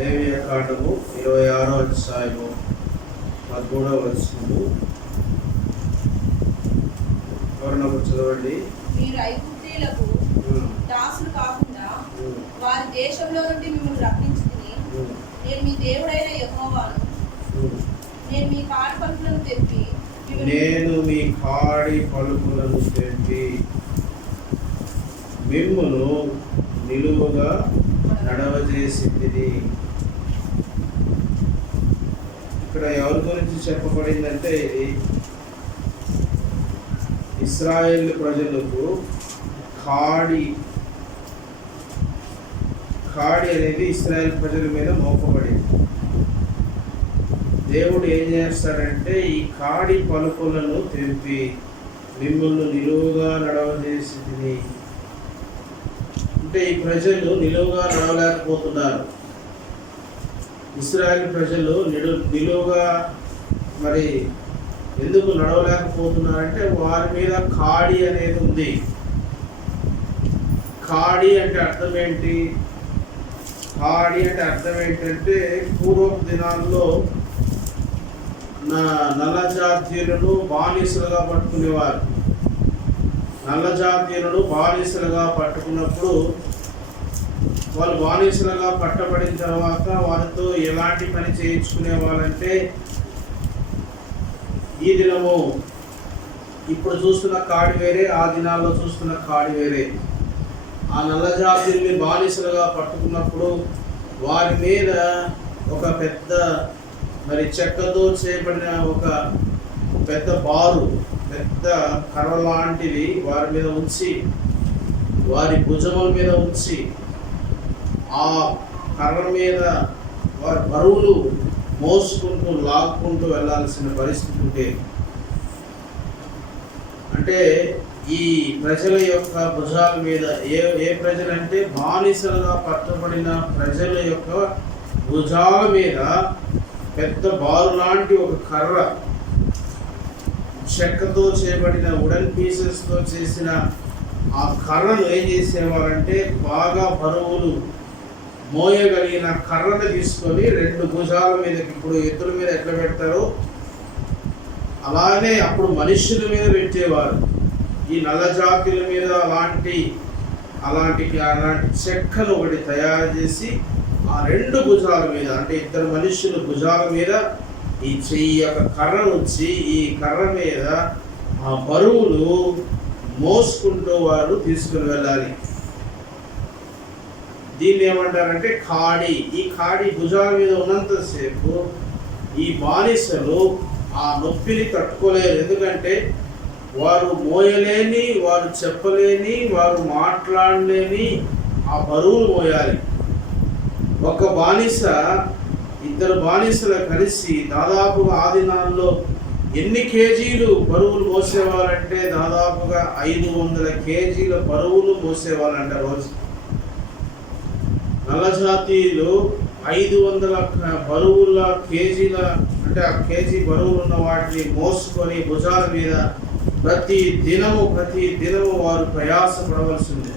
లేవియ కాండము 26వ అధ్యాయము 13వ వచనము. ఎవరన్నా చదవండి. మీరు ఐగుప్తీయులకు దాసులు కాకుండా వారి దేశంలో నుండి మిమ్మల్ని రప్పించుకుని నేను మీ దేవుడైన యెహోవాను. నేను మీ కాడి పలుకులను తెప్పి మిమ్మును నిలువుగా నడవజేసింది. ఇక్కడ ఎవరి గురించి చెప్పబడిందంటే, ఇది ఇశ్రాయేల్ ప్రజలకు కాడి అనేది ఇశ్రాయేల్ ప్రజల మీద మోపబడింది. దేవుడు ఏం చేస్తాడంటే, ఈ కాడి పలుకులను తెంపి మిమ్మల్ని నిలువుగా నడవజేసింది. అంటే ఈ ప్రజలు నిలువుగా నడవలేకపోతున్నారు. ఇశ్రాయేల్ ప్రజలు నిలువుగా మరి ఎందుకు నడవలేకపోతున్నారంటే, వారి మీద కాడి అనేది ఉంది. కాడి అంటే అర్థం ఏంటి? కాడి అంటే అర్థం ఏంటంటే, పూర్వపు దినాల్లో నల్ల జాతీయులను బానిసలుగా పట్టుకునేవారు. నల్ల జాతీయులను బానిసలుగా పట్టుకున్నప్పుడు వాళ్ళు బానిసలుగా పట్టబడిన తర్వాత వారితో ఎలాంటి పని చేయించుకునే వాళ్ళంటే, ఈ దినము ఇప్పుడు చూస్తున్న కాడి వేరే, ఆ దినాల్లో చూస్తున్న కాడి వేరే. ఆ నల్ల జాతీయుల్ని బానిసలుగా పట్టుకున్నప్పుడు వారి మీద ఒక పెద్ద మరి చెక్కతో చేయబడిన ఒక పెద్ద బారు, పెద్ద కర్ర లాంటిది వారి మీద ఉంచి, వారి భుజముల మీద ఉంచి, ఆ కర్ర మీద వారి బరువులు మోసుకుంటూ లాక్కుంటూ వెళ్ళాల్సిన పరిస్థితి ఉంటే, అంటే ఈ ప్రజల యొక్క భుజాల మీద ఏ ప్రజలంటే బానిసలుగా పట్టబడిన ప్రజల యొక్క భుజాల మీద పెద్ద బారు లాంటి ఒక కర్ర, చెక్కతో చేయబడిన వుడెన్ పీసెస్తో చేసిన ఆ కర్రను ఏం చేసేవారంటే, బాగా బరువులు మోయగలిగిన కర్రను తీసుకొని రెండు భుజాల మీద, ఇప్పుడు ఎద్దుల మీద ఎట్లా పెడతారో అలానే అప్పుడు మనుష్యుల మీద పెట్టేవారు. ఈ నల్ల జాతుల మీద అలాంటి చెక్కను ఒకటి తయారు చేసి ఆ రెండు భుజాల మీద, అంటే ఇద్దరు మనుష్యుల భుజాల మీద ఈ చెయ్యి యొక్క కర్ర ఉంచి, ఈ కర్ర మీద ఆ బరువులు మోసుకుంటూ వారు తీసుకుని వెళ్ళాలి. దీన్ని ఏమంటారంటే కాడి. ఈ కాడి భుజాల మీద ఉన్నంతసేపు ఈ బానిసలు ఆ నొప్పిని తట్టుకోలేరు. ఎందుకంటే వారు మోయలేని, వారు చెప్పలేని, వారు మాట్లాడలేని ఆ బరువులు మోయాలి. ఒక బానిస ఇద్దరు బానిసలు కలిసి దాదాపుగా ఆ దినాల్లో ఎన్ని కేజీలు బరువులు మోసేవాళ్ళంటే, దాదాపుగా 500 కేజీల బరువులు మోసేవాళ్ళంట రోజు. నల్ల జాతీయులు 500 బరువుల కేజీల, అంటే ఆ కేజీ బరువులు ఉన్న వాటిని మోసుకొని భుజాల మీద ప్రతి దినము వారు ప్రయాసపడవలసిందే.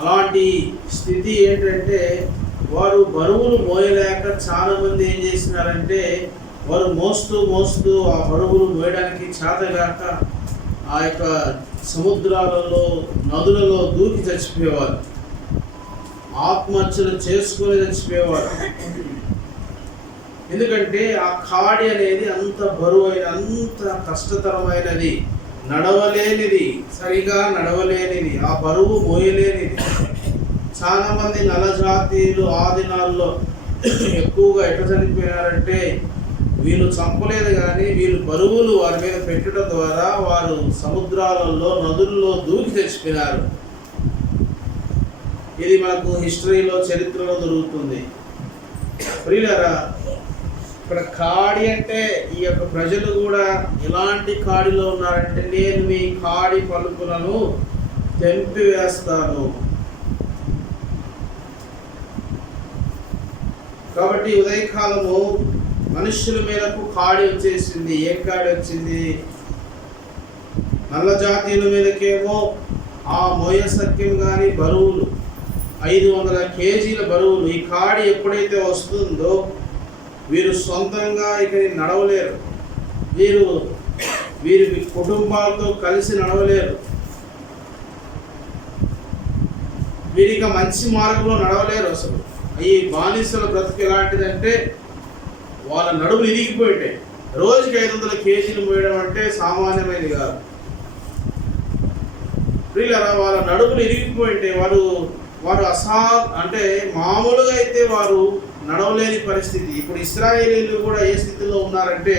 అలాంటి స్థితి ఏంటంటే, వారు బరువులు మోయలేక చాలా మంది ఏం చేసినారంటే, వారు మోస్తూ ఆ బరువులు మోయడానికి చేతగాక ఆ యొక్క సముద్రాలలో, నదులలో దూకి చచ్చిపోయేవారు. ఆత్మహత్యలు చేసుకొని చచ్చిపోయేవారు. ఎందుకంటే ఆ కాడి అనేది అంత బరువైన, అంత కష్టతరమైనది, నడవలేనిది, సరిగా నడవలేనిది, ఆ బరువు మోయలేనిది. చాలా మంది నల్ల జాతీయులు ఆ దినాల్లో ఎక్కువగా ఎట్లా చనిపోయినారంటే, వీళ్ళు చంపలేదు కానీ వీళ్ళు బరువులు వారి మీద పెట్టడం ద్వారా వారు సముద్రాలలో, నదుల్లో దూకి చచ్చిపోయినారు. ఇది మనకు హిస్టరీలో, చరిత్రలో దొరుకుతుంది. ప్రియులారా, ఇక్కడ కాడి అంటే ఈ యొక్క ప్రజలు కూడా ఎలాంటి కాడిలో ఉన్నారంటే, నేను మీ కాడి పలుకులను తెంపివేస్తాను. కాబట్టి ఉదయకాలము మనుష్యుల మీదకు కాడి వచ్చేసింది. ఏం కాడి వచ్చింది? నల్ల జాతీయుల మీదకేమో ఆ మోయ సత్యం కానీ బరువులు, 500 కేజీల బరువులు. ఈ కాడి ఎప్పుడైతే వస్తుందో వీరు సొంతంగా ఇక నడవలేరు, వీరి కుటుంబాలతో కలిసి నడవలేరు, వీరిక మంచి మార్గంలో నడవలేరు. అసలు ఈ బానిసల బ్రతుకు ఎలాంటిదంటే వాళ్ళ నడుములు ఇరిగిపోయింటాయి. రోజుకి 500 కేజీలు మోయడం అంటే సామాన్యమైనది కాదు. ప్రియులారా, వాళ్ళ నడుములు ఇరిగిపోయింటే వారు అంటే మామూలుగా అయితే వారు నడవలేని పరిస్థితి. ఇప్పుడు ఇశ్రాయేలీలు కూడా ఏ స్థితిలో ఉన్నారంటే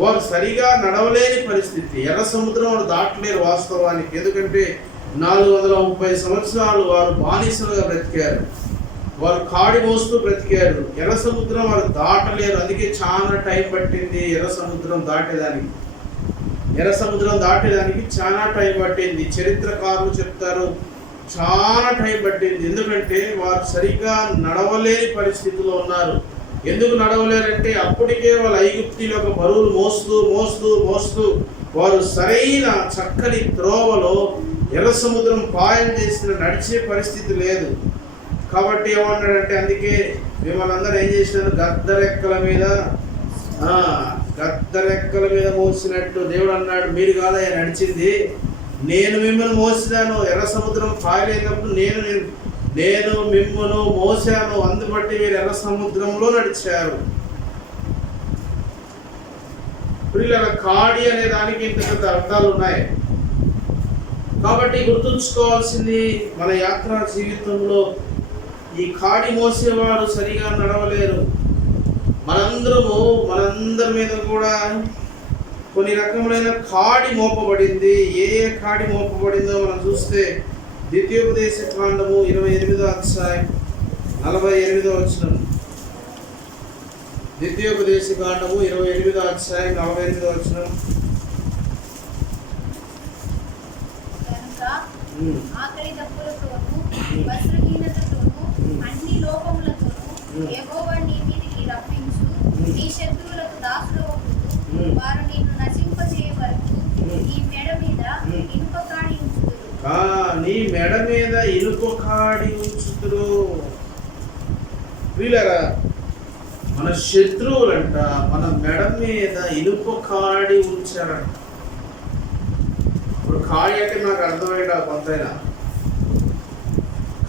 వారు సరిగా నడవలేని పరిస్థితి. ఎర్ర సముద్రం వారు దాటలేరు వాస్తవానికి. ఎందుకంటే 430 సంవత్సరాలు వారు బానిసలుగా బ్రతికారు, వారు కాడి మోస్తూ బ్రతికారు. ఎర్ర సముద్రం వారు దాటలేరు. అందుకే చాలా టైం పట్టింది ఎర్ర సముద్రం దాటేదానికి చాలా టైం పట్టింది. చరిత్రకారులు చెప్తారు చాలా టైం పట్టింది. ఎందుకంటే వారు సరిగ్గా నడవలేని పరిస్థితిలో ఉన్నారు. ఎందుకు నడవలేరంటే అప్పటికే వాళ్ళ ఐగుప్తీల యొక్క బరువులు మోస్తూ వారు సరైన చక్కని త్రోవలో ఎర్ర సముద్రం పాయం చేసిన నడిచే పరిస్థితి లేదు. కాబట్టి ఏమన్నాడంటే, అందుకే మిమ్మల్ని అందరూ ఏం చేసినారు, గద్దరెక్కల మీద మోసినట్టు దేవుడు అన్నాడు, మీరు కాదయ్యా నడిచింది, నేను మిమ్మల్ని మోసినాను. ఎర్ర సముద్రం పాయలేనప్పుడు నేను మిమ్మల్ని మోసాను, అందుబట్టి మీరు ఎర్ర సముద్రంలో నడిచారు. పిల్లల కాడి అనే దానికి ఇంత పెద్ద అర్థాలు ఉన్నాయి. కాబట్టి గుర్తుంచుకోవాల్సింది, మన యాత్రా జీవితంలో ఈ కాడి మోసేవారు సరిగా నడవలేరు. మనందరి మీద కూడా కొన్ని రకములైన కాడి మోపబడింది. ఏ కాడి మోపబడిందో మనం చూస్తే ద్వితీయోపదేశ కాండము 28వ అధ్యాయం 48వ వచనం. ద్వితీయోపదేశ కాండము 28వ అధ్యాయం 48వ వచనం. ఆకలి దప్పులతోనూ వస్త్రహీనతతోనూ అన్ని లోపములతోనూ యెహోవా నీ మీదికి రప్పించు. నీ శత్రువులకు దాసులవుతూ వారు నిన్ను నశింపజేయ వరకు నీ మెడ మీద ఇనుప కాడి ఉంచుదురు. నీ మెడ మీద ఇనుప కాడి ఉంచుదురు. వీళ్ళరా, మన శత్రువులంట మన మెడ మీద ఇనుప కాడి ఉంచారంట. ఇప్పుడు కాడి అంటే నాకు అర్థమైందా? కొంతైనా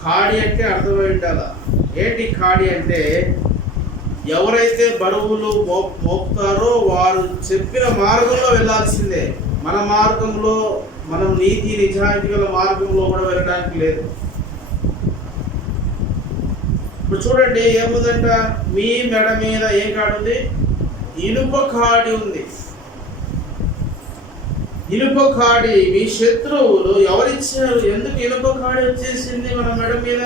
కాడి అంటే అర్థమైండాల. ఏంటి కాడి అంటే, ఎవరైతే బరువులు మోపుతారో వారు చెప్పిన మార్గంలో వెళ్ళాల్సిందే. మన మార్గంలో, మనం నీతి నిజాయితీ గల మార్గంలో కూడా వెళ్ళడానికి లేదు. ఇప్పుడు చూడండి ఏముందంట, మీ మెడ మీద ఏం కాడి ఉంది? ఇనుప కాడి ఉంది. ఇనుప కాడి మీ శత్రువులు ఎవరిచ్చారు? ఎందుకు ఇనుప కాడి వచ్చేసింది మన మెడ మీద?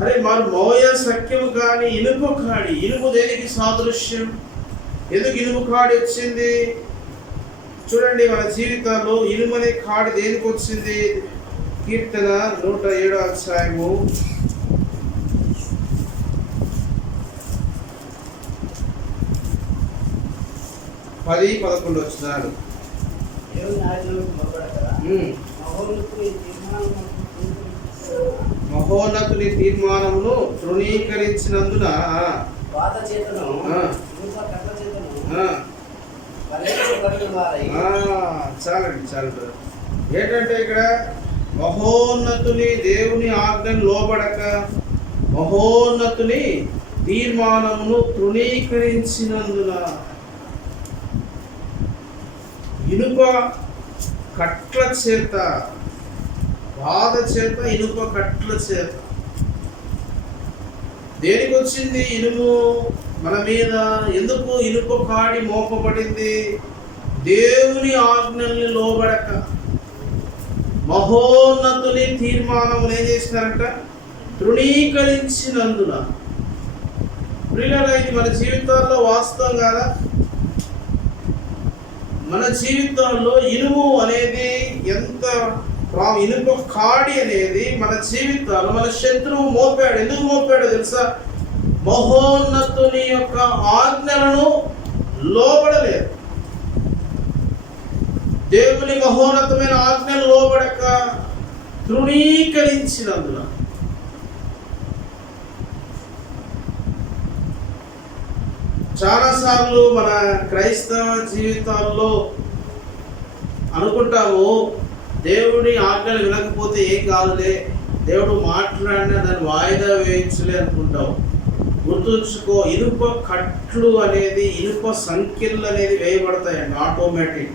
అరే మరి మోయ సఖ్యము కానీ ఇనుప కాడి. ఇనుము దేనికి సాదృశ్యం? ఎందుకు ఇనుప కాడి వచ్చింది? చూడండి, మన జీవితాల్లో ఇనుము అనే కాడి దేనికి వచ్చింది? కీర్తన 107వ అధ్యాయము 10-11 వచనాలు. మహోన్నతుని తీర్మానమును తృణీకరించినందున చాలండి. ఏంటంటే ఇక్కడ మహోన్నతుని దేవుని ఆజ్ఞను లోబడక మహోన్నతుని తీర్మానమును తృణీకరించినందున ఇనుప కట్ల చేత, బాధ చేత, ఇనుప కట్ల చేత. దేనికి వచ్చింది ఇనుము మన మీద? ఎందుకు ఇనుప కాడి మోపబడింది? దేవుని ఆజ్ఞల్ని లోబడక మహోన్నతుని తీర్మానములు ఏం చేసినారంట? తృణీకరించినందున. ప్రియులారా, ఇది మన జీవితాల్లో వాస్తవం కాదా? మన జీవితంలో ఇనుము అనేది ఎంత ఇనుప కాడి అనేది మన జీవితాల్లో మన శత్రువు మోపాడు. ఎందుకు మోపాడో తెలుసా? మహోన్నతుని యొక్క ఆజ్ఞలను లోబడలేదు. దేవుని మహోన్నతమైన ఆజ్ఞలు లోబడక తృణీకరించినందున. చాలాసార్లు మన క్రైస్తవ జీవితాల్లో అనుకుంటాము, దేవుడి ఆజ్ఞలు వినకపోతే ఏం కాదులే, దేవుడు మాట్లాడినా దాన్ని వాయిదా వేయించలే అనుకుంటాం. గుర్తుంచుకో, ఇనుప కట్లు అనేది, ఇనుప సంఖ్యలు అనేది వేయబడతాయండి ఆటోమేటిక్.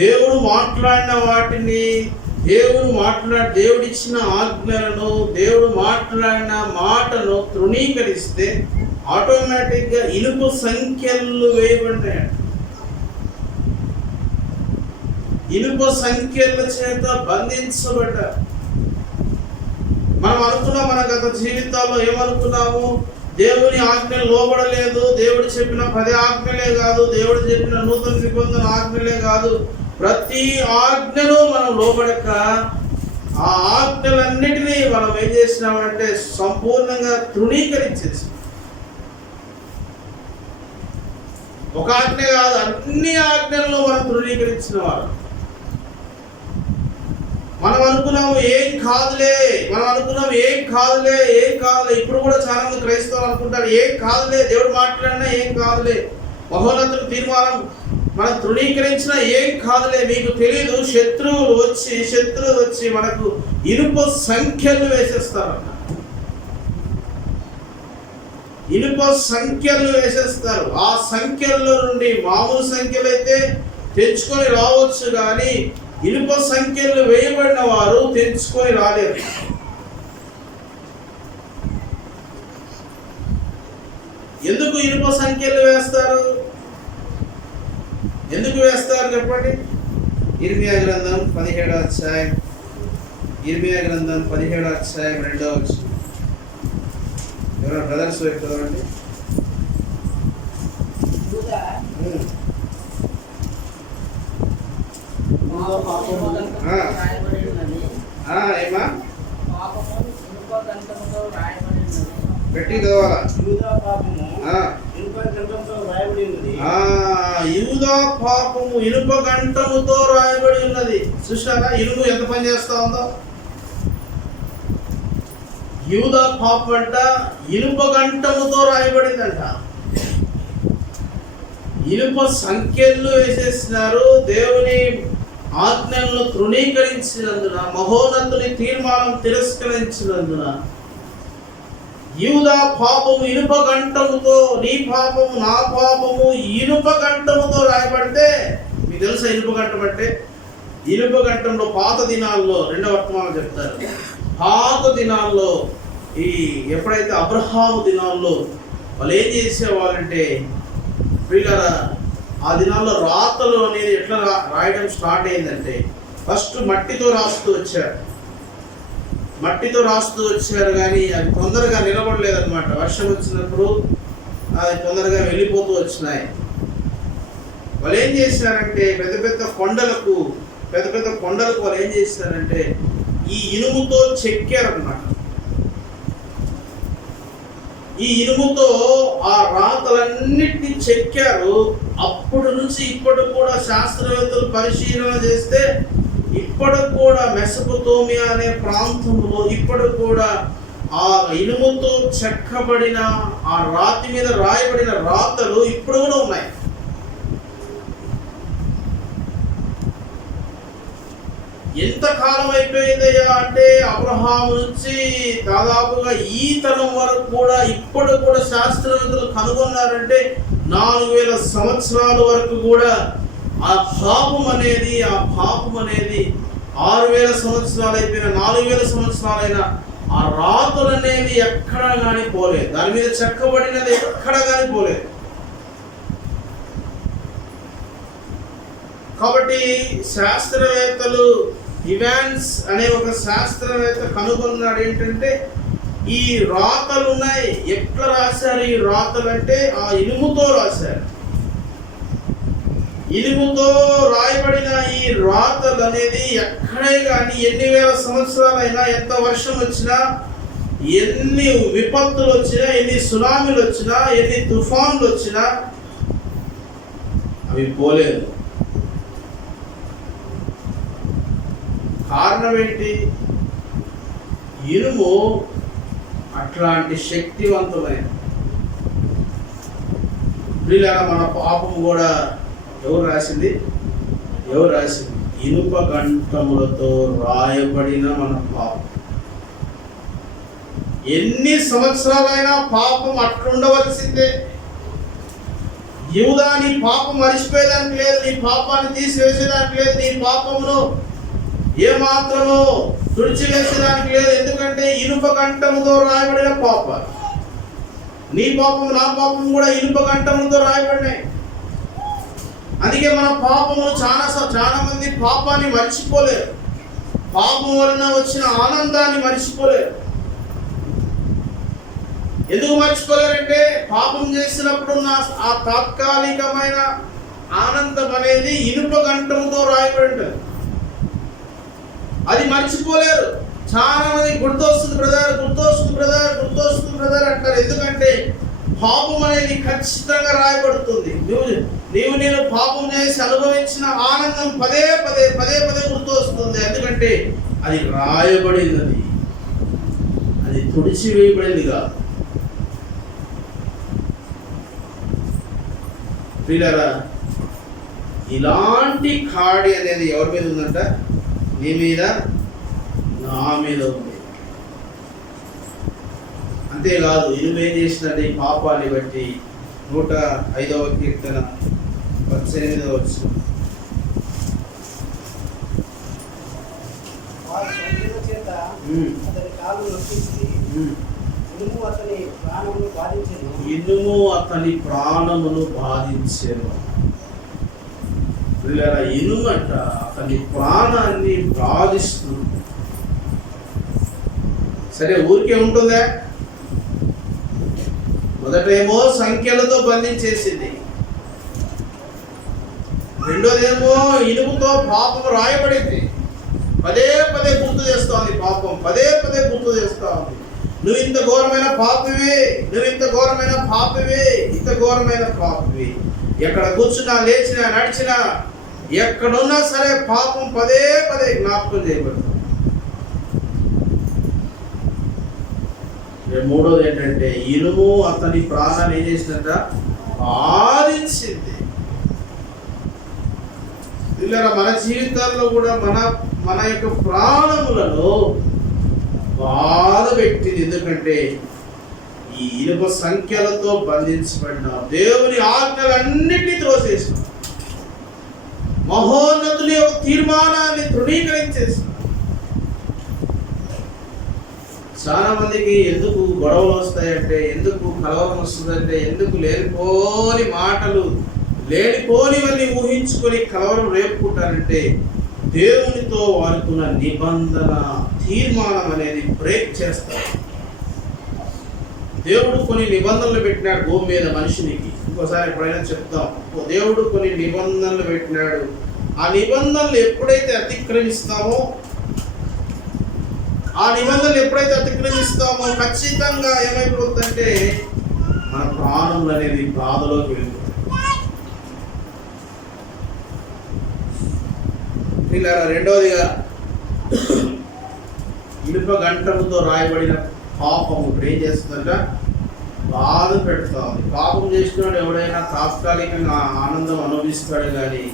దేవుడు మాట్లాడిన వాటిని, దేవుడిచ్చిన ఆజ్ఞలను, దేవుడు మాట్లాడిన మాటను తృణీకరిస్తే ఆటోమేటిక్గా ఇనుప సంఖ్యలు వేయబడ్డాయండి. ఇనుప సంఖ్యల చేత బంధించబడ్డారు. మనం అనుకున్నాం, మన గత జీవితాల్లో ఏమనుకున్నాము, దేవుని ఆజ్ఞలు లోబడలేదు, దేవుడు చెప్పిన 10 ఆజ్ఞలే కాదు, దేవుడు చెప్పిన నూతన నిబంధన ఆజ్ఞలే కాదు, ప్రతి ఆజ్ఞను మనం లోబడక ఆ ఆజ్ఞలన్నిటినీ మనం ఏం చేసినామంటే సంపూర్ణంగా తృణీకరించేసి, ఒక ఆజ్ఞ కాదు అన్ని ఆజ్ఞలను మనం తృణీకరించిన వారు. మనం అనుకున్నాము ఏం కాదులే, ఏం కాదులే. ఇప్పుడు కూడా చాలా మంది క్రైస్తవులు అనుకుంటారు ఏం కాదులే, దేవుడు మాట్లాడినా ఏం కాదులే, మహోన్నతుల తీర్మానం మనం తృణీకరించినా ఏం కాదులే. మీకు తెలీదు, శత్రువులు వచ్చి మనకు ఇనుప సంఖ్యలు వేసేస్తారన్న. ఇనుప సంఖ్యలు వేసేస్తారు. ఆ సంఖ్యల్లో నుండి మామూలు సంఖ్యలు అయితే తెచ్చుకొని రావచ్చు, కానీ ఇనుప సంఖ్యలు వేయబడిన వారు తెచ్చుకొని రాలేరు. ఎందుకు ఇనుప సంఖ్యలు వేస్తారు? ఎందుకు వేస్తారు చెప్పండి. ఇర్మియా గ్రంథం 17వ అధ్యాయం, 2వ వచనం. ఎవరైనా బ్రదర్స్ చెప్తారండి. ఏమా పెట్టి చదవాలా? యూదా పాపము ఇనుప గంటముతో రాయబడి ఉన్నది. చూసారా ఇనుము ఎంత పని చేస్తా ఉందో? యూదా పాపం అంట ఇనుప గంటముతో రాయబడిందంట. ఇనుప సంఖ్యలు వేసేసినారు. దేవుని ఆజ్ఞలను తృణీకరించినందున, మహోన్నతుని తీర్మానం తిరస్కరించినందున యూదా పాపము ఇనుప గంటముతో, నీ పాపము నా పాపము ఇనుప గంటముతో రాయబడితే, మీకు తెలుసా ఇనుప గంటం అంటే? ఇనుప గంటంలో పాత దినాల్లో 2వ వర్తమానం చెప్తారు. పాత దినాల్లో ఎప్పుడైతే అబ్రహాము దినాల్లో వాళ్ళు ఏం చేసేవాళ్ళంటే, ప్రియులారా, ఆ దినాల్లో రాతలు అనేది ఎట్లా రాయడం స్టార్ట్ అయిందంటే, ఫస్ట్ మట్టితో రాస్తూ వచ్చారు, కానీ అది తొందరగా నిలబడలేదన్నమాట. వర్షం వచ్చినప్పుడు అది తొందరగా వెళ్ళిపోతూ వచ్చినాయి. వాళ్ళు ఏం చేశారంటే పెద్ద పెద్ద కొండలకు వాళ్ళు ఏం చేశారంటే ఈ ఇనుముతో చెక్కారన్నమాట. ఈ ఇనుముతో ఆ రాతలన్నిటినీ చెక్కారు. అప్పటి నుంచి ఇప్పటి కూడా శాస్త్రవేత్తలు పరిశీలన చేస్తే ఇప్పటికి కూడా మెసొపొతేమియా అనే ప్రాంతంలో ఇప్పటికి కూడా ఆ ఇనుముతో చెక్కబడిన ఆ రాతి మీద రాయబడిన రాతలు ఇప్పుడు కూడా ఉన్నాయి. ఎంత కాలం అయిపోయిందయ్యా అంటే, అబ్రహాము నుంచి దాదాపుగా ఈ తరం వరకు కూడా ఇప్పుడు కూడా శాస్త్రవేత్తలు కనుగొన్నారంటే 4000 సంవత్సరాల వరకు కూడా ఆ పాపం అనేది 6000 సంవత్సరాలు అయిపోయిన 4000 సంవత్సరాలైన ఆ రాతులు అనేది ఎక్కడా కానీ పోలేదు. దాని మీద చెక్కబడినది ఎక్కడా కానీ పోలేదు. కాబట్టి శాస్త్రవేత్తలు, ఇవాన్స్ అనే ఒక శాస్త్రవేత్త కనుగొన్నాడు ఏంటంటే, ఈ రాతలు ఉన్నాయి. ఎట్లా రాశారు ఈ రాతలు అంటే, ఆ ఇనుముతో రాశారు. ఇనుముతో రాయబడిన ఈ రాతలు అనేది ఎక్కడే కానీ ఎన్ని వేల సంవత్సరాలైనా, ఎంత వర్షం వచ్చినా, ఎన్ని విపత్తులు వచ్చినా, ఎన్ని సునామీలు వచ్చినా, ఎన్ని తుఫాన్లు వచ్చినా అవి పోలేదు. కారణం ఏంటి? ఇనుము అట్లాంటి శక్తివంతమైన ప్రియులారా, మన పాపం కూడా ఎవరు రాసింది? ఇనుప గంటములతో రాయబడిన మన పాపం. ఎన్ని సంవత్సరాలైనా పాపం అట్లుండవలసిందే. యూదా నీ పాపం మరిచిపోయేదానికి లేదు, నీ పాపాన్ని తీసివేసేదానికి లేదు, నీ పాపమును ఏమాత్రము తుడిచివేసేదానికి లేదు. ఎందుకంటే ఇనుప కంఠముతో రాయబడిన పాపాలు. నీ పాపము నా పాపం కూడా ఇనుప కంఠముతో రాయబడినాయి. అందుకే మన పాపములు చాలా మంది పాపాన్ని మర్చిపోలేరు, పాపం వలన వచ్చిన ఆనందాన్ని మర్చిపోలేరు. ఎందుకు మర్చిపోలేరంటే పాపం చేసినప్పుడు ఆ తాత్కాలికమైన ఆనందం అనేది ఇనుప గంటముతో రాయబడి ఉంటుంది. అది మర్చిపోలేరు. చాలా మంది గుర్తొస్తుంది బ్రదర్ అంటారు. ఎందుకంటే పాపం అనేది ఖచ్చితంగా రాయబడుతుంది. నీవు నేను పాపం చేసి అనుభవించిన ఆనందం పదే గుర్తు వస్తుంది. ఎందుకంటే అది రాయబడినది, అది తుడిచివేయబడింది కాదు. ప్రియులారా, ఇలాంటి కాడి అనేది ఎవరి మీద ఉందంట? నీ మీద, నా మీద ఉంది. అంతేకాదు, ఇనుము ఏం చేసినది? పాపాన్ని బట్టి 105వ కీర్తన 18వ వచనం, ఇనుము అతని ప్రాణమును బాధించెను. ఇనుము అంట అతని ప్రాణాన్ని బాధిస్తుంది. సరే, ఊరికే ఉంటుందా? మొదటేమో సంఖ్యలతో బంధించేసింది, రెండోదేమో ఇనుముతో పాపం రాయబడింది. పదే గుర్తు చేస్తోంది పాపం, పదే గుర్తు చేస్తోంది. నువ్వు ఇంత ఘోరమైన పాపివి, ఎక్కడ కూర్చున్నా, లేచినా, నడిచినా, ఎక్కడున్నా సరే పాపం పదే జ్ఞాపకం చేయబడుతుంది. మూడోది ఏంటంటే ఇనుము అతని ప్రాణాన్ని ఏం చేసినట్ట? బాధించింది. ఇలా మన జీవితాల్లో కూడా మన యొక్క ప్రాణములను బాధ పెట్టింది. ఎందుకంటే ఈ ఇనుప సంఖ్యలతో బంధించబడిన దేవుని ఆజ్ఞలన్నిటినీ త్రోసేసిన, మహోన్నతుని యొక్క తీర్మానాన్ని తృణీకరించేసిన. చాలా మందికి ఎందుకు గొడవలు వస్తాయంటే, ఎందుకు కలవరం వస్తుందంటే, ఎందుకు లేనిపోని మాటలు, లేనిపోనివన్నీ ఊహించుకొని కలవరం రేపుకుంటారంటే, దేవునితో వారికి ఉన్న నిబంధన తీర్మానం అనేది బ్రేక్ చేస్తారు. దేవుడు కొన్ని నిబంధనలు పెట్టినాడు భూమి మీద మనిషినికి. ఇంకోసారి ఎప్పుడైనా చెప్తాం, దేవుడు కొన్ని నిబంధనలు పెట్టినాడు. ఆ నిబంధనలు ఎప్పుడైతే అతిక్రమిస్తామో ఖచ్చితంగా ఏమైపోతుందంటే మన ప్రాణములు అనేది బాధలోకి వెళ్ళిపోతాయి. ఇలా రెండవదిగా ఇనుప గంటముతో రాయబడిన పాపము ఇప్పుడు ఏం చేస్తుందంట? బాధ పెడతా ఉంది. పాపం చేసినాడు ఎవడైనా తాత్కాలికంగా ఆనందం అనుభవిస్తాడు, కానీ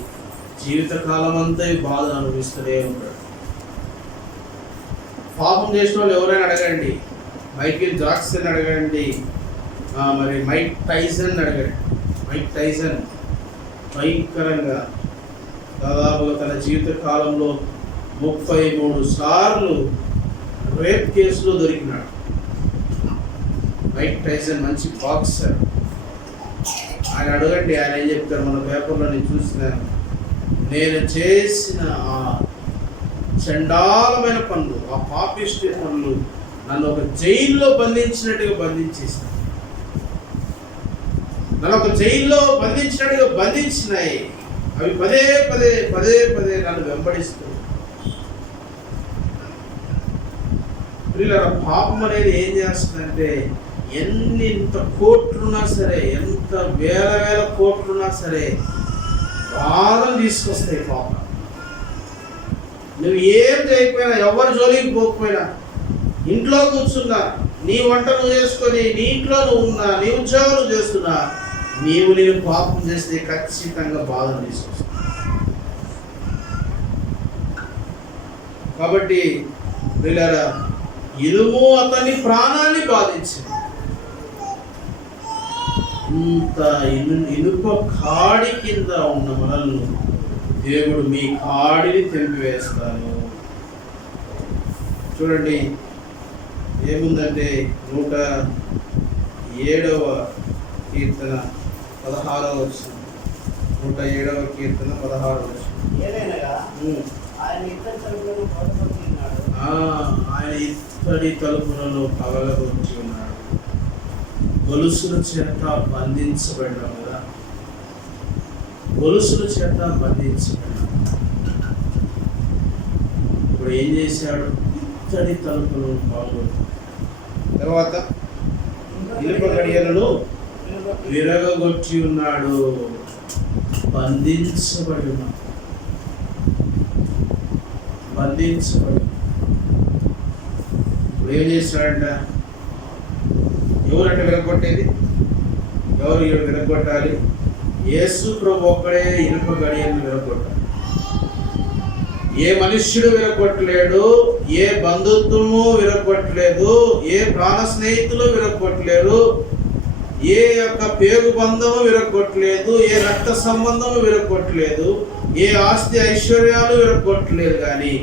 జీవితకాలం అంతా బాధ అనుభవిస్తూనే ఉంటాడు. పాపం చేసిన వాళ్ళు ఎవరైనా అడగండి, మైకేల్ జాక్సన్ అడగండి, మరి మైక్ టైసన్ అడగండి. మైక్ టైసన్ భయంకరంగా దాదాపుగా తన జీవిత కాలంలో 33 సార్లు రేప్ కేసులో దొరికినాడు. మైక్ టైసన్ మంచి బాక్సర్. ఆయన అడగండి, ఆయన ఏం చెప్తారు? మన పేపర్లో నేను చూసినాను, నేను చేసిన ఆ చండాలమైన పనులు, ఆ పాపిష్టి పనులు నన్ను ఒక జైల్లో బంధించినట్టుగా బంధించేసినాయి. అవి పదే నన్ను వెంబడిస్తూ. పాపం అనేది ఏం చేస్తుందంటే, ఎంత కోట్లున్నా సరే, ఎంత వేల కోట్లున్నా సరే బాధలు తీసుకొస్తాయి పాపం. నువ్వు ఏం చేయకపోయినా, ఎవరు జోలికి పోకపోయినా, ఇంట్లో కూర్చున్నా, నీ వంట నువ్వు చేసుకొని, నీ ఇంట్లో నువ్వు ఉన్నా, నీ ఉద్యోగం నువ్వు చేస్తున్నా, నేను పాపం చేస్తే ఖచ్చితంగా బాధను తీసుకొస్తా. కాబట్టి వీళ్ళారా, ఇనుము అతని ప్రాణాన్ని బాధించింది. ఇంత ఇనుప కాడి కింద ఉన్న మనల్ని దేవుడు మీ కాడిని తెంపివేస్తాను. చూడండి ఏముందంటే 107వ కీర్తన 16వ వచనం. 107వ కీర్తన 16వ వచనం. ఆయన ఇత్తడి తలుపులను పగలగొట్టి ఉన్నాడు. గొలుసుల చేత బంధించబడ్డాం కదా, గొలుసుల చేత బంధించబడ్డాం. ఇప్పుడు ఏం చేశాడు? ఇత్తడి తలుపులను పగలగొట్టి, తర్వాత ఇనుప గడియలను విరగగొట్టి ఉన్నాడు. బంధించబడి ఉన్నాడు. ఇప్పుడు ఏం చేస్తాడంట? ఎవరంటే విరగొట్టేది? ఎవరు విరగొట్టాలి? యేసు ప్రభు ఒక్కడే ఇనుప గడియలను విరగొట్టాలి. ఏ మనుష్యుడు విరగొట్టలేడు, ఏ బంధుత్వము విరగొట్టలేదు, ఏ ప్రాణ స్నేహితులు విరగొట్టలేరు, ఏ యొక్క పేరు బంధము విరగొట్టలేదు, ఏ రక్త సంబంధము విరగొట్టలేదు, ఏ ఆస్తి ఐశ్వర్యాలు విరగొట్టలేదు. కానీ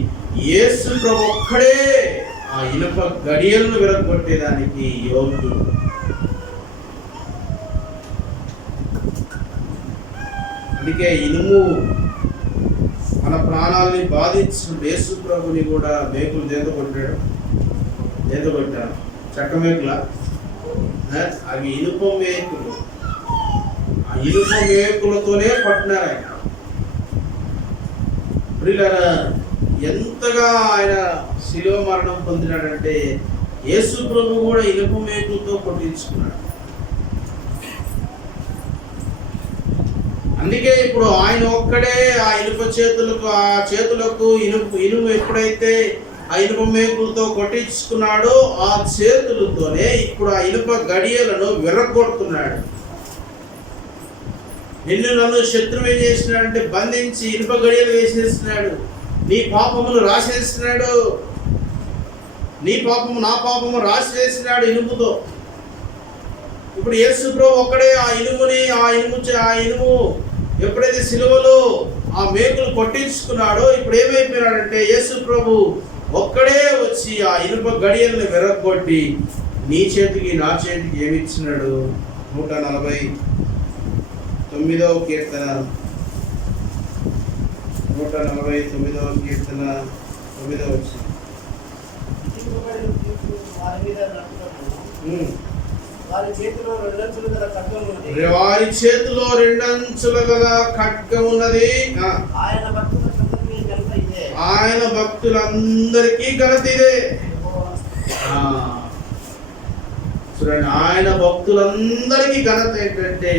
యేసు ప్రభు ఒక్కడే ఆ ఇనుప గడియలను విరగొట్టేదానికి యోగ్యుడు. అందుకే ఇనుము మన ప్రాణాలని బాధించిన యేసు ప్రభుని కూడా మేకులు చేతకొట్టాడు. చెక్క మేకుల అవి ఇనుప మేకులు. ఆ ఇనుప మేకులతోనే పట్టినారు ఆయన. ప్రియులారా, ఎంతగా ఆయన శిలువ మరణం పొందినాడంటే యేసు ప్రభు కూడా ఇనుప మేకులతో కొట్టించుకున్నాడు. అందుకే ఇప్పుడు ఆయన ఒక్కడే ఆ ఇనుప చేతులకు ఇనుము ఎప్పుడైతే ఆ ఇనుప మేకులతో కొట్టించుకున్నాడో ఆ చేతులతోనే ఇప్పుడు ఆ ఇనుప గడియలను విరగొడుతున్నాడు. నన్ను శత్రువు ఏం చేసినాడంటే బంధించి ఇనుప గడియలు వేసేస్తున్నాడు. నీ పాపమును రాసేస్తున్నాడు. నీ పాపము నా పాపము రాసివేసినాడు ఇనుముతో. ఇప్పుడు యేసు ప్రభు ఒక్కడే ఆ ఇనుము ఎప్పుడైతే సిలువలో ఆ మేకులు కొట్టించుకున్నాడో ఇప్పుడు ఏమైపోయినాడంటే యేసు ప్రభు ఒక్కడే వచ్చి ఆ ఇనుప గడియలను విరగొట్టి నీ చేతికి నా చేతికి ఏమిచ్చినాడు? 149వ కీర్తన 149వ కీర్తన 9వ వచనం. వారి చేతిలో రెండంచుల గల ఖడ్గం ఉన్నది. ఆయన భక్తులందరికీ ఘనత ఇదే. చూడండి, ఆయన భక్తులందరికీ ఘనత ఏంటంటే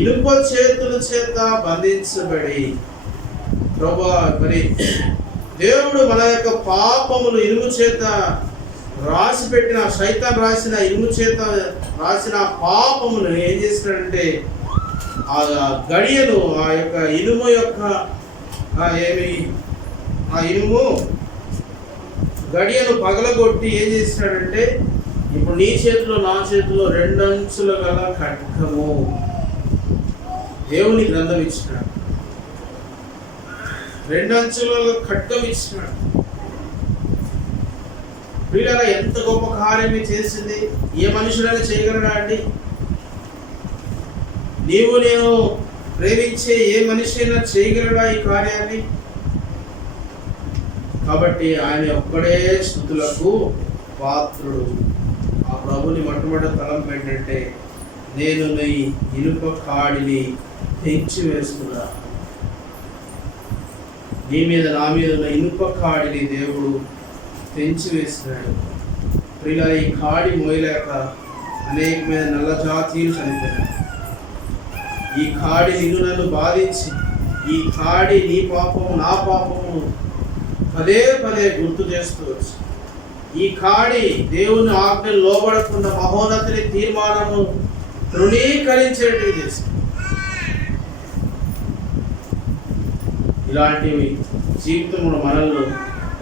ఇనుప చేతుల చేత బంధించబడి ప్రభువా, మరి దేవుడు మన యొక్క పాపములు ఇనుము చేత రాసి పెట్టిన సైతాన్ రాసిన ఇనుము చేత రాసిన పాపమును ఏం చేసినాడంటే ఆ గడియను ఆ యొక్క ఇనుము యొక్క ఆ ఇనుము గడియను పగలగొట్టి ఏం చేసినాడంటే ఇప్పుడు నీ చేతిలో నా చేతిలో రెండంచుల గల ఖడ్గము దేవుని గ్రంథం ఇచ్చినాడు. రెండంచుల ఖడ్గం ఇచ్చినాడు. ప్రియులారా, ఎంత గొప్ప కార్యం చేసింది! ఏ మనుషుడైనా చేయగలడా అండి? నీవు నేను ప్రేమించే ఏ మనిషి అయినా చేయగలడా ఈ కార్యాన్ని? కాబట్టి ఆయన ఒక్కడే స్తుతులకు పాత్రుడు. ఆ ప్రభుని మొట్టమొదటి తలంపు ఏంటంటే నేను నీ ఇనుప కాడిని తెంచి వేస్తున్నా. నీ మీద నా మీద ఉన్న ఇనుప కాడిని దేవుడు తెంచి వేస్తున్నాడు. ప్రియులారా, ఈ కాడి మోయలేక అనేకమైన నల్ల జాతీయులు చనిపోయినారు. ఈ కాడి నిన్ను నన్ను బాధించి, ఈ కాడి నీ పాపము నా పాపము పదే పదే గుర్తు చేస్తూ వచ్చి ఈ కాడి దేవుని ఆజ్ఞలు లోబడకుండా మహోన్నతుని తీర్మానము తృణీకరించేటివి చేస్తుంది. ఇలాంటివి జీవితంలో మనల్ని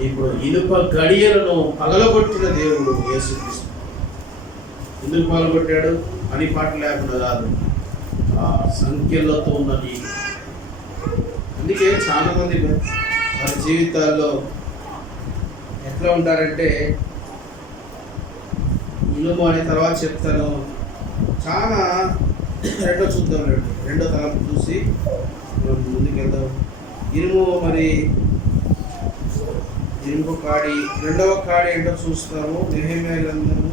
ఇప్పుడు ఇనుప గడియలను పగలగొట్టిన దేవుడు యేసుక్రీస్తు. ఎందుకు పగలగొట్టాడు? అని పాట లేకుండా కాదు, ఆ సంఖ్యలతో ఉన్న నీకు. అందుకే చాలా మంది వారి జీవితాల్లో ఎట్లా ఉంటారంటే, ఇనుము అనే తర్వాత చెప్తాను, చాలా చూద్దాం, రెండో తరగతి చూసి ముందుకు వెళ్దాం. ఇనుము మరి ఇనుము కాడి, రెండవ కాడి ఏంటో చూస్తాము. నెహెమ్యా గ్రంథము,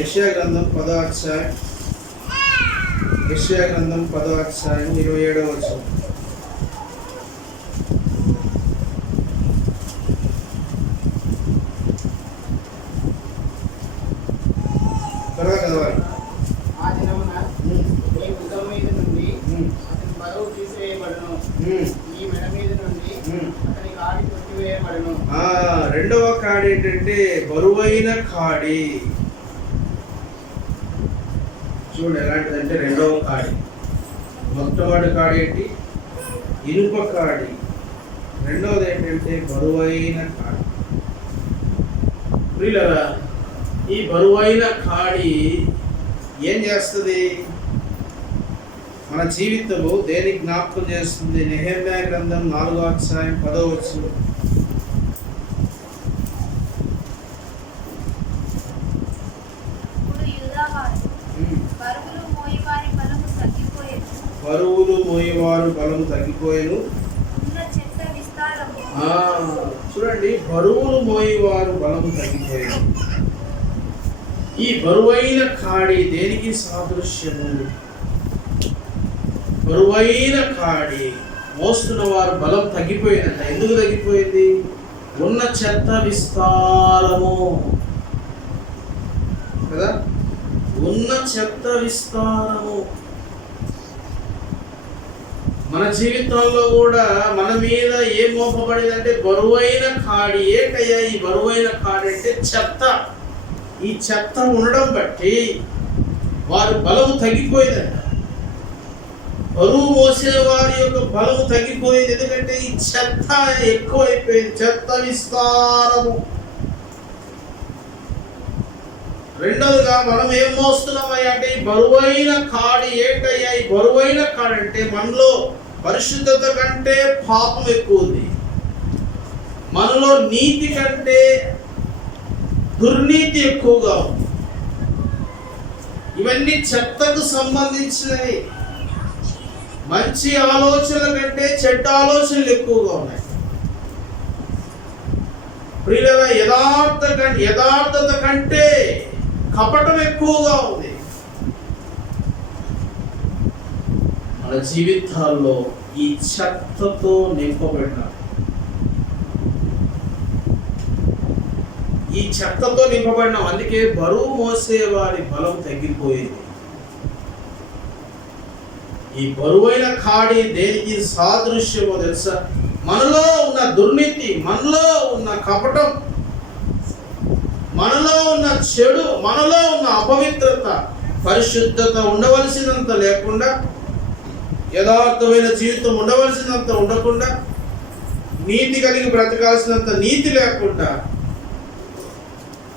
యెషయా గ్రంథం 10వ అధ్యాయం, యెషయా గ్రంథం 10వ అధ్యాయం 27వ వచనం. త్వరగా చదవాలి. ఆ దినమున నీ భుజం మీద నుండి అతని బరువు తీసివేయబడును, నీ మెడ మీద నుండి అతని కాడి కొట్టివేయబడును. రెండవ కాడి ఏంటంటే బరువైన కాడి. చూడండి ఎలాంటిదంటే రెండవ కాడి. మొట్టమొదటి కాడి ఏంటి? ఇనుప కాడి. రెండవది ఏంటంటే బరువైన కాడి. ప్రియులారా, ఈ బరువైన కాడి ఏం చేస్తుంది? మన జీవితము దేనికి జ్ఞాపకం చేస్తుంది? నెహెమ్యా గ్రంథం 4వ అధ్యాయం 10వ వచనం. బరువులు మోయేవారు బలము తగ్గిపోయేను. చూడండి, బరువులు మోయేవారు బలము తగ్గిపోయేను. ఈ బరువైన కాడి దేనికి సాదృశ్యము? బరువైన కాడి మోస్తున్న వారు బలం తగ్గిపోయిందంట. ఎందుకు తగ్గిపోయింది? ఉన్న చెత్త విస్తారము కదా, ఉన్న చెత్త విస్తారము. మన జీవితంలో కూడా మన మీద ఏం మోపబడిందంటే బరువైన కాడి. ఏంటయ్యా ఈ బరువైన కాడి అంటే? చెత్త. ఈ చెత్త ఉండడం బట్టి వారి బలము తగ్గిపోయిందంట. బరువు మోసే వారి యొక్క బలము తగ్గిపోయింది. ఎందుకంటే ఈ చెత్త ఎక్కువైపోయింది, చెత్త విస్తారము. రెండవదిగా మనం ఏం మోస్తున్నామయ్యా అంటే ఈ బరువైన కాడి. ఏంటయ్యా ఈ బరువైన కాడి అంటే? మనలో పరిశుద్ధత కంటే పాపం ఎక్కువ ఉంది, మనలో నీతి కంటే దుర్నీతి ఎక్కువగా ఉంది. ఇవన్నీ చెత్తకు సంబంధించినవి. మంచి ఆలోచనల కంటే చెడ్డ ఆలోచనలు ఎక్కువగా ఉన్నాయి. ప్రియుల, యథార్థత కంటే కపటం ఎక్కువగా ఉంది. మన జీవితాల్లో ఈ చెత్తతో నింపబడిన, ఈ చెత్తతో నింపబడిన. అందుకే బరువు మోసే వారి బలం తగ్గిపోయింది. ఈ బరువైన కాడి దేనికి సాదృశ్యమో తెలుసా? మనలో ఉన్న దుర్నీతి, మనలో ఉన్న కపటం, మనలో ఉన్న చెడు, మనలో ఉన్న అపవిత్రత, పరిశుద్ధత ఉండవలసినంత లేకుండా, యథార్థమైన జీవితం ఉండవలసినంత ఉండకుండా, నీతి కలిగి బ్రతకాల్సినంత నీతి లేకుండా,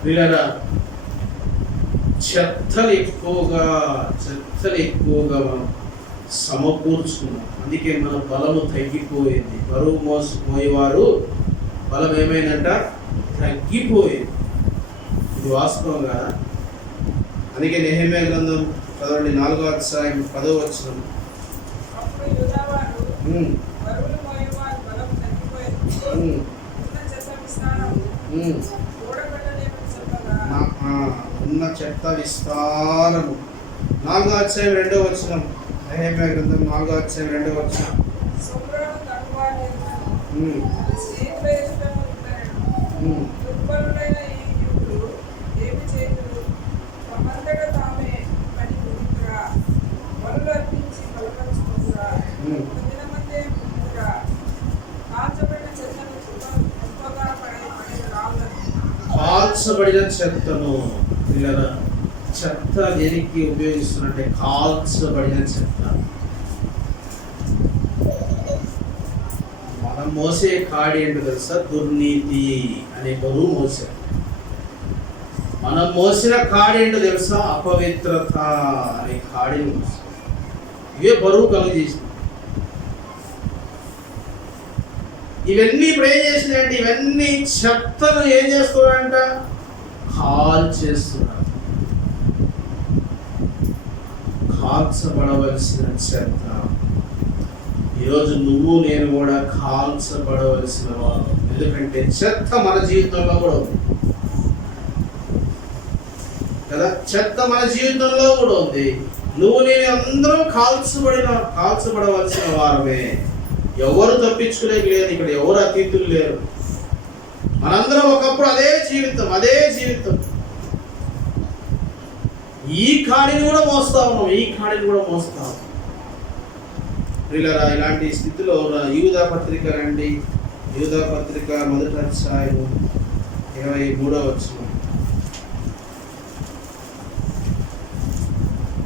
వీళ్ళరా చెత్తలు ఎక్కువగా మనం సమకూర్చుకున్నాం. అందుకే మన బలము తగ్గిపోయింది. బరువు మోసపోయేవారు బలం ఏమైందంట? తగ్గిపోయింది. ఇది వాస్తవం కదా. అందుకే నెహెమ్యా గ్రంథం 4వ అధ్యాయం 10వ వచనం. ఉన్న చెత్త విస్తారము. 4వ అధ్యాయం 2వ వచనం. నెహెమ్యా గ్రంథం 4వ అధ్యాయం 2వ వచనం. చెత్త కాల్చబడిన చెత్తను. పిల్లరా, చెత్త దేనికి ఉపయోగిస్తున్నట్టే? కాల్చబడిన చెత్త. మనం మోసే కాడి ఏంటో తెలుసా? దుర్నీతి అనే బరువు మోసే. మనం మోసిన కాడి ఏంటో తెలుసా? అపవిత్రత అనే కాడిని మోసే. ఇవే బరువు కలిగజేసింది. ఇవన్నీ ఇప్పుడు ఏం చేసినాయంటే, ఇవన్నీ చెత్తను ఏం చేస్తున్నారంట? కాల్ చేస్తున్నారు. కాల్చబడవలసిన చెత్త. ఈరోజు నువ్వు నేను కూడా కాల్చబడవలసిన వారు. ఎందుకంటే చెత్త మన జీవితంలో కూడా ఉంది కదా. చెత్త మన జీవితంలో కూడా ఉంది. నువ్వు నేను అందరం కాల్చబడవలసిన వారమే. ఎవరు తప్పించుకునేది లేదు. ఇక్కడ ఎవరు అతిథులు లేరు. మనందరం ఒకప్పుడు అదే జీవితం. ఈ కాడిని కూడా మోస్తా ఉన్నాం. ప్రియులారా, ఇలాంటి స్థితిలో యూదా పత్రిక రండి. యూదా పత్రిక 1వ అధ్యాయం 23వ వచనం.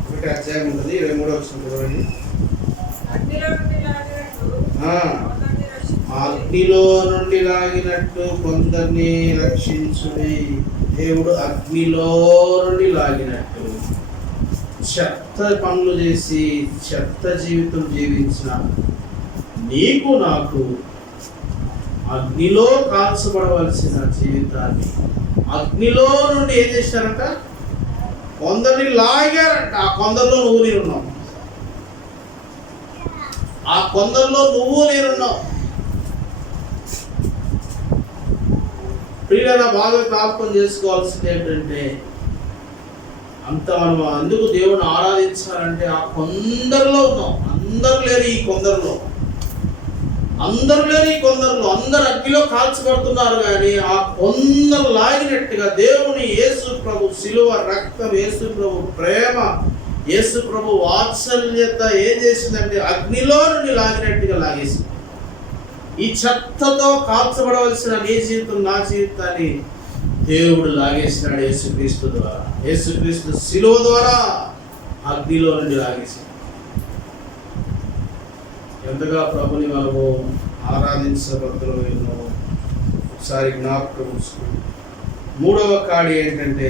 ఒకటి అధ్యాయం ఉంటుంది, 23వ వచనం చూడండి. అగ్నిలో నుండి లాగినట్టు కొందరిని రక్షించుడి. దేవుడు అగ్నిలో నుండి లాగినట్టు చెత్త పనులు చేసి చెత్త జీవితం జీవించిన నీకు నాకు అగ్నిలో కాల్చబడవలసిన జీవితాన్ని అగ్నిలో నుండి ఏం చేశారంట? కొందరిని లాగారంట. ఆ కొందరిలో నువ్వు నేనున్నావు. ప్రియులారా, బాగా జ్ఞాపకం చేసుకోవాల్సింది ఏంటంటే, అంత మనం అందుకు దేవుని ఆరాధించాలంటే ఆ కొందరిలో ఉన్నాం. అందరూ లేరు ఈ కొందరిలో. అందరు అగ్నిలో కాల్చబడుతున్నారు. కానీ ఆ కొందరు లాగినట్టుగా దేవుని యేసు ప్రభు శిలువ రక్తం, యేసు ప్రభు ప్రేమ, యేసు ప్రభు వాత్సల్యత ఏం చేసిందంటే అగ్నిలో నుండి లాగినట్టుగా లాగేసింది. ఈ చెత్తతో కాల్చబడవలసిన నీ జీవితం, నా జీవితాన్ని దేవుడు లాగేసినాడు యేసుక్రీస్తు ద్వారా. యేసుక్రీస్తు శిలువ ద్వారా అగ్నిలో నుండి లాగేసి ఎంతగా ప్రభుని మనము ఆరాధించబడుతున్నామో ఒకసారి జ్ఞాపకం ఉంచుకోండి. 3వ కాడి ఏంటంటే,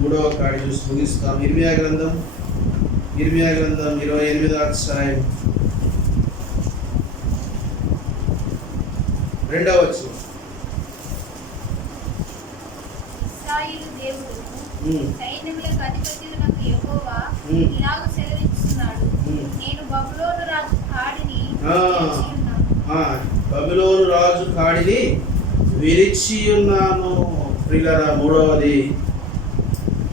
3వ కాడి చూసి ముగిస్తాం. ఇర్మియా గ్రంథం 28వ అధ్యాయం 2వ వచనం. సైన్యములకు అధిపతియునకు యెహోవా ఇలాగ సెలవిస్తున్నాడు, నేను బబులోను రాజు కాడిని విరిచి ఉన్నాను. ప్రియులారా, 3వది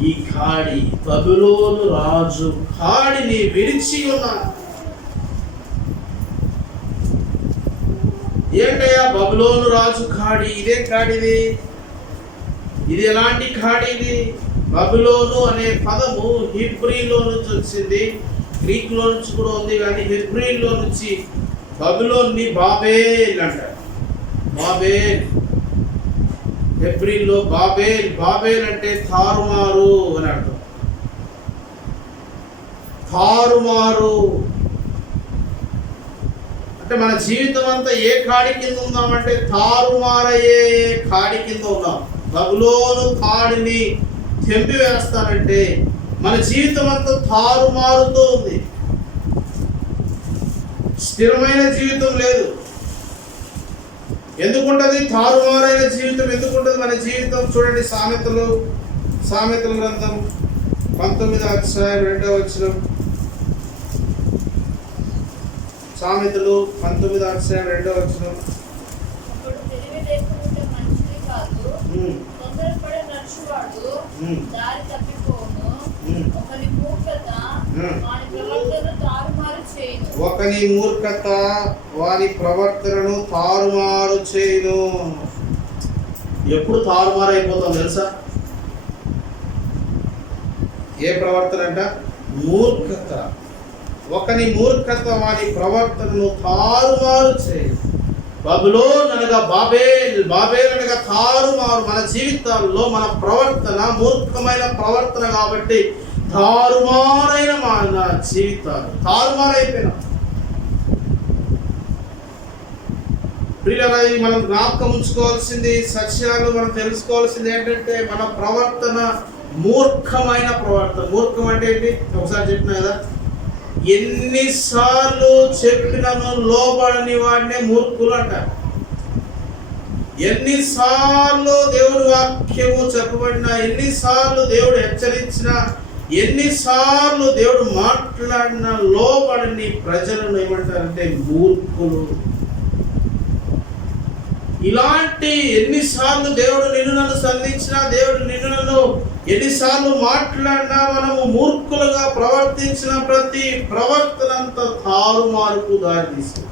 ఈ కాడి. బబులోను రాజు కాడిని విరిచి ఉన్నాను. ఏంటయ్యా బబులోను రాజు కాడి? ఇదే కాడిది. ఇది ఎలాంటి కాడిది? బబులోను అనే పదము హీబ్రీలో నుంచి వచ్చింది, గ్రీక్లో నుంచి కూడా ఉంది. కానీ హీబ్రీలో నుంచి బబులోన్ని బాబేల్ అంటారు. బాబేల్ హెబ్రీలో బాబేల్ అంటే తారుమారు అని అర్థం. తారుమారు అంటే మన జీవితం అంతా ఏ కాడి కింద ఉందామంటే తారుమారయ్యే కాడి కింద ఉన్నాం. బబులోను కాడిని తెంపి వేస్తానంటే మన జీవితం అంతా తారుమారుతో ఉంది. స్థిరమైన జీవితం లేదు. ఎందుకుంటది తారుమారైన జీవితం? ఎందుకుంటది మన జీవితం? చూడండి, సామెతల గ్రంథం 19వ అధ్యాయం 2వ వచనం. సామెతలు 19వ అధ్యాయం 2వ వచనం. ఒకని మూర్ఖత వాని ప్రవర్తనను తారుమారు చేయును. ఎప్పుడు తారుమారు అయిపోతాం తెలుసా? ఏ ప్రవర్తన అంట? మూర్ఖత. ఒకని మూర్ఖత వాని ప్రవర్తనను తారుమారు చేయు. బబులోన్ అనగా బాబేల్, బాబేల్ అనగా తారుమారు. మన జీవితాల్లో మన ప్రవర్తన మూర్ఖమైన ప్రవర్తన కాబట్టి తారుమారైన మన జీవితాలు తారుమారైపోయినా. ప్రియులారా, మనం జ్ఞాపకం ఉంచుకోవాల్సింది సత్యాలు మనం తెలుసుకోవాల్సింది ఏంటంటే మన ప్రవర్తన మూర్ఖమైన ప్రవర్తన. మూర్ఖం అంటే ఏంటి? ఒకసారి చెప్పిన కదా, ఎన్నిసార్లు చెప్పినను లోబడని వాడినే మూర్ఖులు అంటారు. ఎన్నిసార్లు దేవుడి వాక్యము చెప్పబడినా, ఎన్నిసార్లు దేవుడు హెచ్చరించినా, ఎన్నిసార్లు దేవుడు మాట్లాడిన లోబడని ప్రజలను ఏమంటారంటే మూర్ఖులు. ఇలాంటి ఎన్నిసార్లు దేవుడు నిన్ను నన్ను సంధించినా, దేవుడు నిన్ను నన్ను ఎన్నిసార్లు మాట్లాడినా, మనము మూర్ఖులుగా ప్రవర్తించిన ప్రతి ప్రవర్తన అంతా తారుమారుకు దారితీస్తుంది.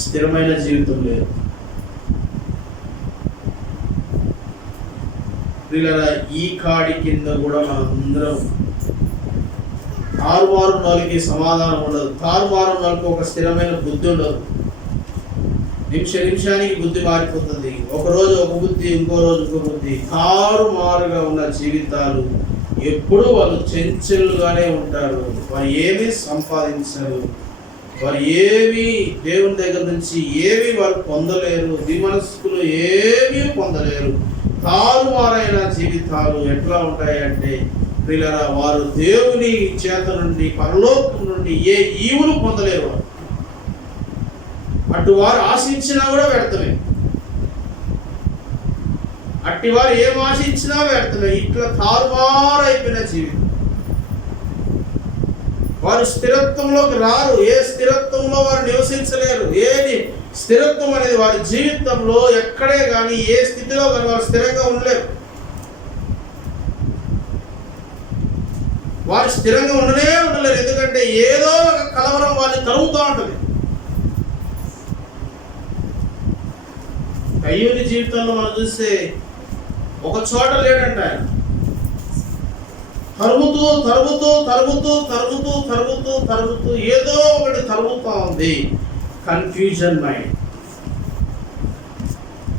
స్థిరమైన జీవితం లేదు. ప్రియులారా, ఈ కాడి కింద కూడా మనందరం తారుమారు నాలుగు సమాధానం ఉండదు. తారుమారు నాలుగు ఒక స్థిరమైన బుద్ధి ఉండదు. నిమిషానికి బుద్ధి మారిపోతుంది. ఒకరోజు ఒక బుద్ధి, ఇంకో రోజు ఇంకో బుద్ధి. తారుమారుగా ఉన్న జీవితాలు ఎప్పుడూ వాళ్ళు చెంచలుగానే ఉంటారు. వారు ఏమీ సంపాదించరు. వారు ఏమీ దేవుని దగ్గర నుంచి ఏమీ వారు పొందలేరు. విమనస్కులు ఏమీ పొందలేరు. తారుమారైన జీవితాలు ఎట్లా ఉంటాయంటే ప్రియులారా, వారు దేవుని చేత నుండి, పరలోకం నుండి ఏ ఈవులు పొందలేరు. వారు అటు వారు ఆశించినా కూడా వ్యర్థమే. అట్టి వారు ఏం ఆశించినా వ్యర్థమే. ఇట్లా తారుమారైపోయిన జీవితం. వారు స్థిరత్వంలోకి రారు. ఏ స్థిరత్వంలో వారు నివసించలేరు. ఏది స్థిరత్వం అనేది వారి జీవితంలో ఎక్కడే కానీ, ఏ స్థితిలో కానీ వారు స్థిరంగా ఉండలేరు. వారు స్థిరంగా ఉండలేరు. ఎందుకంటే ఏదో ఒక కలవరం వారిని తరుగుతూ ఉంటుంది. కయ్యూని జీవితంలో మనం చూస్తే ఒక చోట లేడంట. ఆయన తరుగుతూ ఏదో ఒకటి తరుగుతూ ఉంది. Confusion mind.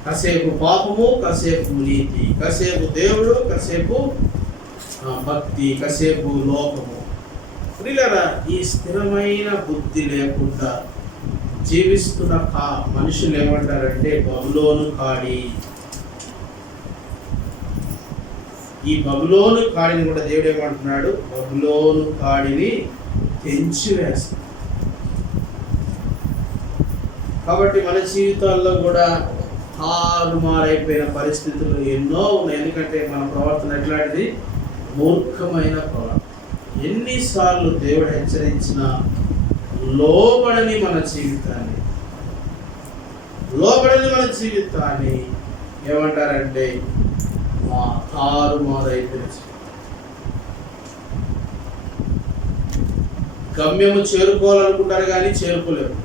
కాసేపు పాపము, కాసేపు నీతి, కాసేపు దేవుడు, కాసేపు భక్తి, కాసేపు లోకము. ప్రియులారా, ఈ స్థిరమైన బుద్ధి లేకుండా జీవిస్తున్న మనుషులు ఏమంటారంటే బబులోను కాడి. ఈ బబులోను కాడిని కూడా దేవుడు ఏమంటున్నాడు? బబులోను కాడిని తెంచివేస్తాడు. కాబట్టి మన జీవితాల్లో కూడా తారుమారైపోయిన పరిస్థితులు ఎన్నో ఉన్నాయి. ఎందుకంటే మన ప్రవర్తన ఎట్లాంటిది? మూర్ఖమైన ప్రవర్తన. ఎన్నిసార్లు దేవుడు హెచ్చరించినా లోబడని మన జీవితాన్ని ఏమంటారంటే తారుమారైపోయిన గమ్యము చేరుకోవాలనుకుంటారు కానీ చేరుకోలేరు.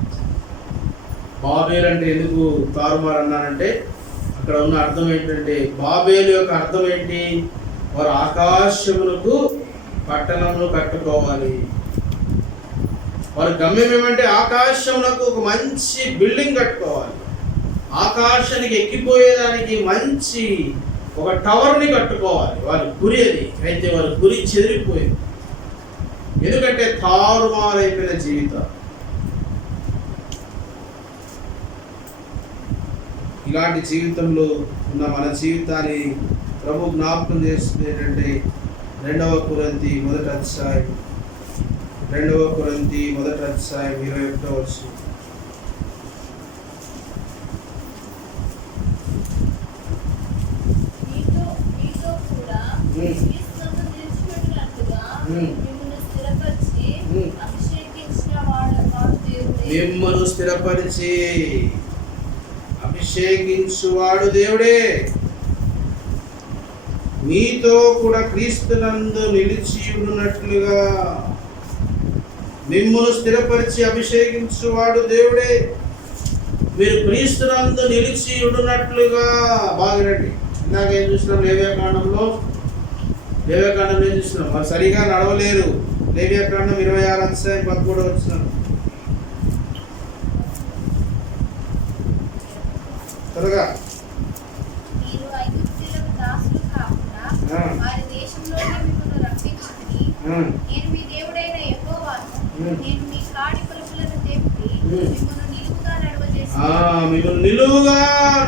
బాబేలు అంటే ఎందుకు తారుమారు అన్నానంటే అక్కడ ఉన్న అర్థం ఏంటంటే, బాబేలు యొక్క అర్థం ఏంటి? వారు ఆకాశమునకు పట్టణమును కట్టుకోవాలి. వారి గమ్యం ఏమంటే ఆకాశమునకు ఒక మంచి బిల్డింగ్ కట్టుకోవాలి. ఆకాశానికి ఎక్కిపోయేదానికి మంచి ఒక టవర్ని కట్టుకోవాలి. వారి గురి అది. అయితే వారి గురి చెదిరిపోయింది. ఎందుకంటే తారుమారైపోయిన జీవితం. ఇలాంటి జీవితంలో ఉన్న మన జీవితాన్ని ప్రభు జ్ఞాపకం చేస్తుంది ఏంటంటే 2 కొరింథీ 1వ అధ్యాయం 21వ వచనం. మిమ్మల్ని స్థిరపరిచి అభిషేకించువాడు దేవుడే. మీతో కూడా క్రీస్తునందు నిలిచి ఉన్నట్లుగా. మిమ్మల్ని స్థిరపరిచి అభిషేకించువాడు దేవుడే. మీరు క్రీస్తునందు నిలిచి ఉన్నట్లుగా. బాగునండి. ఇందాక ఏం చూసినాం? లేవ్యాకాండంలో ఏం చూసినాం? మరి సరిగా నడవలేరు. లేవ్యాకాండం 26 అధ్యాయం 13వ వచనం. త్వరగా. మీరు ఐగుప్తీయులకు దాసులు కాకుండా వారి దేశంలోనే మిమ్మల్ని రక్షించుకుని నేను మీ దేవుడైన యెహోవాను. నేను మీ కాడి పలుకులను తెప్పి మిమ్మల్ని నిలువుగా నడవజేసేదను. మిమ్మల్ని నిలువుగా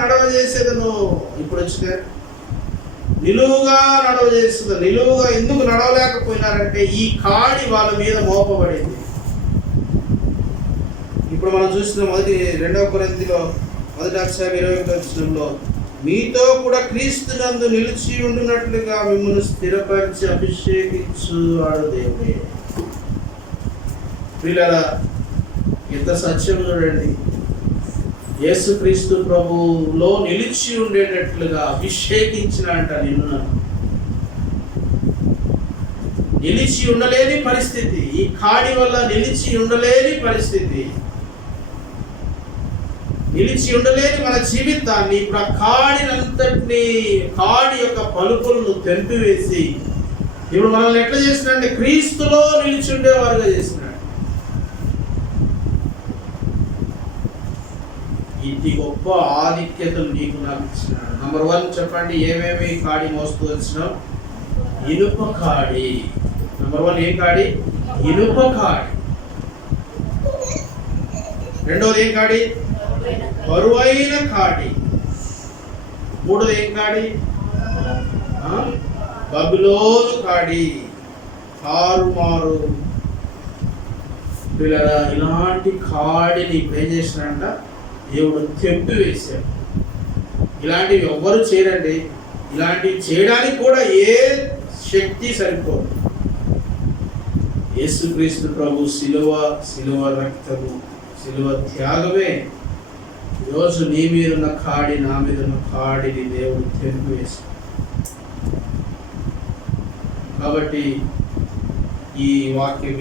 నడవజేసేదను. ఇప్పుడు వచ్చిందే నిలువుగా నడవజేస్తుంది. నిలువుగా ఎందుకు నడవలేకపోయినారంటే ఈ కాడి వాళ్ళ మీద మోపబడింది. ఇప్పుడు మనం చూసిన 2 కొరింథీలో 1:21 మీతో కూడా క్రీస్తునందు నిలిచి ఉండునట్లుగా మిమ్మల్ని స్థిరపరిచి అభిషేకించువాడు దేవుడే. పిల్లల ఎంత సత్యం చూడండి. యేసుక్రీస్తు ప్రభువులో నిలిచి ఉండేటట్లుగా అభిషేకించిన అంట నిన్ను. నిలిచి ఉండలేని పరిస్థితి, ఈ కాడి వల్ల నిలిచి ఉండలేని పరిస్థితి, నిలిచి ఉండలేని మన జీవితాన్ని ఇప్పుడు ఆ కాడినంతటిని, కాడి యొక్క పలుకులను తెంపివేసి ఇప్పుడు మనల్ని ఎట్లా చేసినాడంటే క్రీస్తులో నిలిచి ఉండేవారుగా చేసినాడు. ఇంటి గొప్ప ఆధిక్యతలు నీకు నాకు ఇచ్చినాడు. నంబర్ 1 చెప్పండి, ఏమేమి కాడి మోస్తూ వచ్చినాం? ఇనుప కాడి. నంబర్ 1 ఏం కాడి? ఇనుప కాడి. రెండోది ఏం కాడి? బరువైన కాడి. మూడోది ఏం కాడి? బబులోను కాడి. తారుమారు. పిల్లరా, ఇలాంటి కాడిని ఇప్పుడు ఏం చేసినాడంట? దేవుడు తెంపి వేశాడు. ఇలాంటివి ఎవ్వరు చేయరండి. ఇలాంటివి చేయడానికి కూడా ఏ శక్తి సరిపోదు. యేసుక్రీస్తు ప్రభు శిలువ రక్తము, శిలువ త్యాగమే ఈరోజు నీ మీదున్న కాడి, నా మీదున్న కాడిని దేవుడు తెంపి వేశాడు. కాబట్టి ఈ వాక్యం